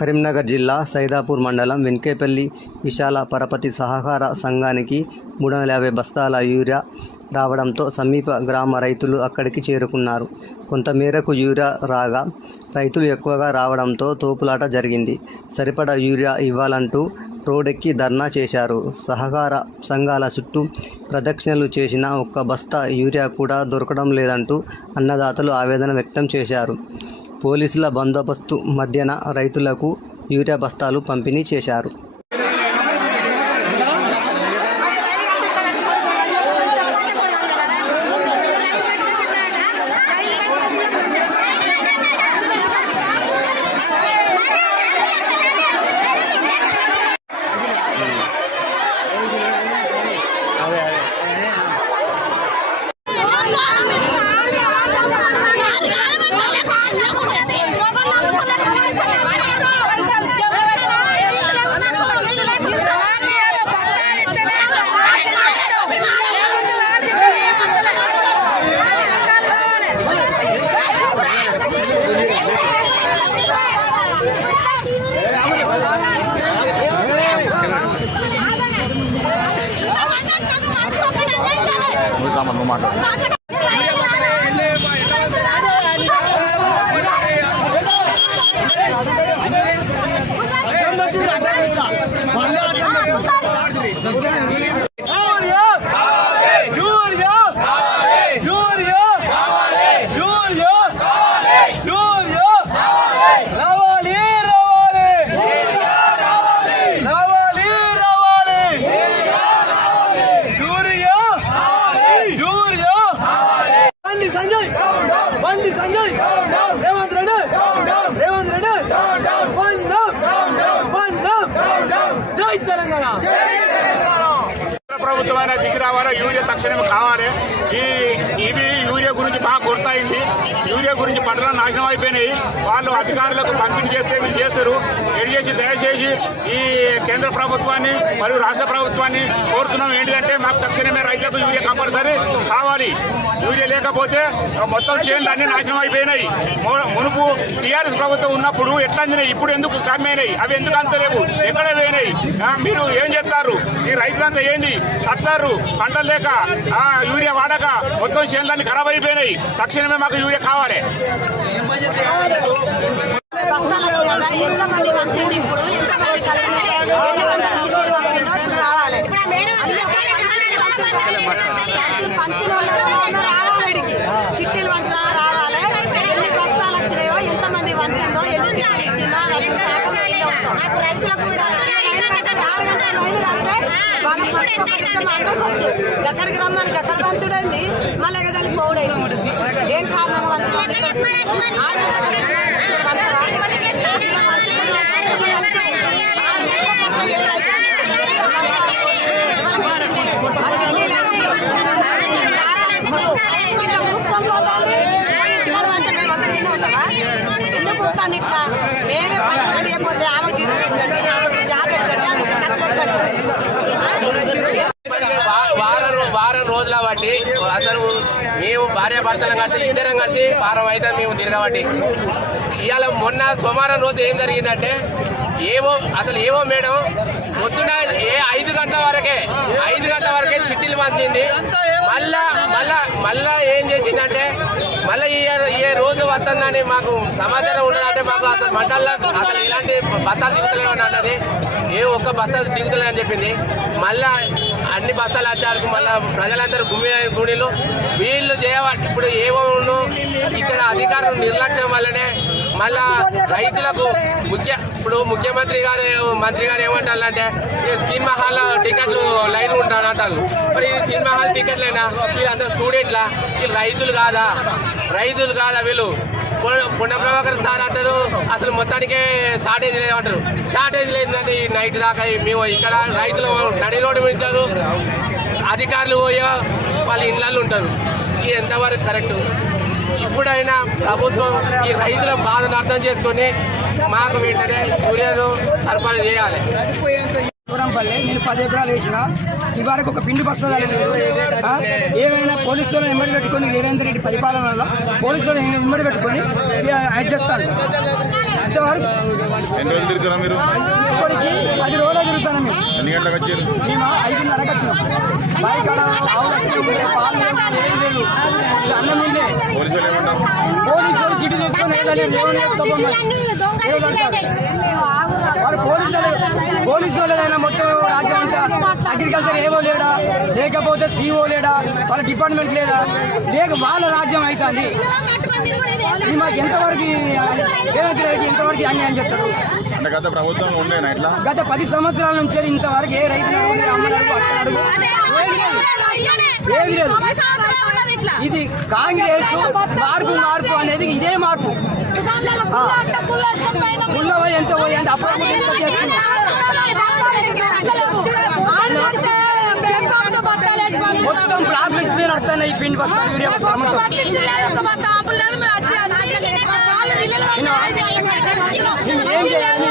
కరీంనగర్ జిల్లా సైదాపూర్ మండలం వెంకేపల్లి విశాల పరపతి సహకార సంఘానికి మూడు వందల యాభై బస్తాల యూరియా రావడంతో సమీప గ్రామ రైతులు అక్కడికి చేరుకున్నారు. కొంతమేరకు యూరియా రాగా రైతులు ఎక్కువగా రావడంతో తోపులాట జరిగింది. సరిపడా యూరియా ఇవ్వాలంటూ రోడ్డెక్కి ధర్నా చేశారు. సహకార సంఘాల చుట్టూ ప్రదక్షిణలు చేసిన ఒక్క బస్తా యూరియా కూడా దొరకడం లేదంటూ అన్నదాతలు ఆవేదన వ్యక్తం చేశారు. పోలీసుల బందోబస్తు మధ్యన రైతులకు యూరియా బస్తాలు పంపిణీ చేశారు. కేంద్ర దిగి రావాలో యూరియా తక్షణమే కావాలి. ఈ ఇవి యూరియా గురించి బాగా గుర్తయింది. యూరియా గురించి పంటలు నాశనం అయిపోయినాయి. వాళ్ళు అధికారులకు పంపిణీ చేస్తే వీళ్ళు చేస్తారు. ఎడి చేసి దయచేసి ఈ కేంద్ర ప్రభుత్వాన్ని మరియు రాష్ట్ర ప్రభుత్వాన్ని కోరుతున్నాం. ఏంటంటే మాకు తక్షణమే రైతులకు యూరియా కంపల్సరీ కావాలి. యూరియా లేకపోతే మొత్తం చేనులు అన్ని నాశనం అయిపోయినాయి. మునుపు టీఆర్ఎస్ ప్రభుత్వం ఉన్నప్పుడు ఎట్లా అందినాయి? ఇప్పుడు ఎందుకు కమ్మైనాయి అవి ఎందుకు అంతలేవు? ఎక్కడ పోయినాయి? మీరు ఏం చేస్తారు? ఈ రైతులంతా ఏంది? సత్తారు. పంటలు లేక ఆ, యూరియా వాడక మొత్తం చేనులన్నీ ఖరాబ్ అయిపోయినాయి. తక్షణమే మాకు యూరియా కావాలి. ఎంతమంది వచ్చింది ఇప్పుడు ఎంతమంది కలిసి ఎన్ని వందల చిట్టీలు పంపిందో ఇప్పుడు రావాలి పంచిన వాళ్ళు రావాలి చిట్టీలు పంచినా రావాలి ఎన్ని బస్తాలు వచ్చినాయో ఎంతమంది వంచిందో ఎన్ని చిట్టీలు ఇచ్చిందో రైతులకు కూడా లైన్ కడితే వాళ్ళకి ఫస్ట్ మా అందరికి వచ్చు ఎక్కడికి రమ్మని ఎక్కడ పంచుడైంది మళ్ళీ ఎగదానికి పోవుడైంది ఏం కారణంగా వంచడం ఇట్లా మూసుకొని ఇంటికాడ మేము ఎందుకు ఉంటాను ఇట్లా మేమే పంట ఆమె జీతం పెట్టండి ఆమె జాబ్ పెట్టండి ఆమె ఖర్చు పెట్టండి ఇప్పటికే వా- వారం రో- వారం రోజుల బట్టి అసలు మేము భార్య భర్తలు కలిసి ఇద్దరం కలిసి వారం అయితే మేము తిరగబట్టి. ఇవాళ మొన్న సోమవారం రోజు ఏం జరిగిందంటే ఏవో అసలు ఏవో మేడం పొద్దున ఏ ఐదు గంటల వరకే ఐదు గంటల వరకే చిట్టీలు పంచింది. మళ్ళా మళ్ళా మళ్ళా ఏం చేసిందంటే మళ్ళీ ఈ ఏ రోజు వస్తుందని మాకు సమాచారం ఉండదంటే మాకు అసలు మండల్లో అసలు ఇలాంటి బత్తాలు దిగుతలేవు అన్నది ఏ ఒక్క బత్తాలు దిగుతలే అని చెప్పింది. మళ్ళా అన్ని బస్తాల ఆచారాలకు మళ్ళీ ప్రజలందరూ గుమి గుడిలు వీళ్ళు చేయబట్టి ఇప్పుడు ఏమో ఇక్కడ అధికారులు నిర్లక్ష్యం వల్లనే మళ్ళా రైతులకు ముఖ్య ఇప్పుడు ముఖ్యమంత్రి గారు మంత్రి గారు ఏమంటారంటే సినిమా హాల్ టికెట్లు లైన్ ఉంటాను అంటారు. మరి సినిమా హాల్ టికెట్లైనా? వీళ్ళందరూ స్టూడెంట్లా? వీళ్ళు రైతులు కాదా? రైతులు కాదా వీళ్ళు? పుణ ప్రభాకర్ సార్ అంటారు. అసలు మొత్తానికే షార్టేజ్ లేదంటారు షార్టేజ్ లేదండి నైట్ దాకా మేము ఇక్కడ రైతులు నడి రోడ్డు ఉంటారు. అధికారులు పోయా వాళ్ళ ఇళ్ళల్లో ఉంటారు. ఇది ఎంతవరకు కరెక్ట్? ఇప్పుడైనా ప్రభుత్వం ఈ రైతుల బాధను అర్థం చేసుకొని మాకు వెంటనే యూరియాను సరఫరా చేయాలి. చూడంపల్లి నేను పది ఎకరాలు వేసిన. ఇవాళకి ఒక పిండి బస్తా ఏమైనా పోలీసు వాళ్ళని వెంబడి పెట్టుకొని రేవంత్ రెడ్డి పరిపాలన వల్ల పోలీసు వాళ్ళని వెంబడి పెట్టుకొని చెప్తాను ఇంతవరకు ఇప్పటికి పది రోజులు తిరుగుతాను మేము ఐదున్నరకు వచ్చినాం. అన్నం ఉండే పోలీసు వాళ్ళు సిటీ తీసుకొని చెప్తామమ్మా వాళ్ళు పోలీసు వాళ్ళు- పోలీసు వాళ్ళైనా మొత్తం రాజ్యం అగ్రికల్చర్ ఏవో లేడా లేకపోతే సీఓ లేడా వాళ్ళ డిపార్ట్మెంట్ లేదా లేక వాళ్ళ రాజ్యం అవుతుంది ఇది మాకు ఎంతవరకు రేవంత్ రెడ్డి ఎంతవరకు అన్యాయం చెప్తారు అంటే గత ప్రభుత్వం ఉండేనా ఇట్లా గత పది సంవత్సరాల నుంచి ఇంతవరకు ఏ రైతు ఏది లేదు ఇది కాంగ్రెస్ మార్పు మార్పు అనేది ఇదే మార్పు ఉన్న పోయి ఎంత పోయి అంటే అప్పుడు మొత్తం బ్లాక్ లిస్ట్ నడుతున్నాయి ఈ పిండి బస్తా యూరియా ఏం చేయాలి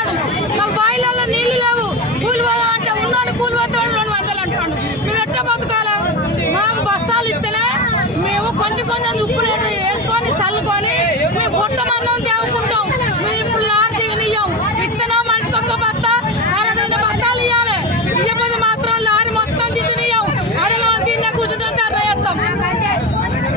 అడిగాడు మాకు బాయిలలో నీళ్ళు లేవు. కూలి పోదాం అంటే ఉన్నాడు కూలి పోతాడు రెండు వందలు అంటాడు మేము ఎట్ట బతకాల? మాకు బస్తాలు ఇస్తేనే మేము కొంచెం కొంచెం ఉప్పులు వేసుకొని చల్లుకొని మేము పొట్టమన్నం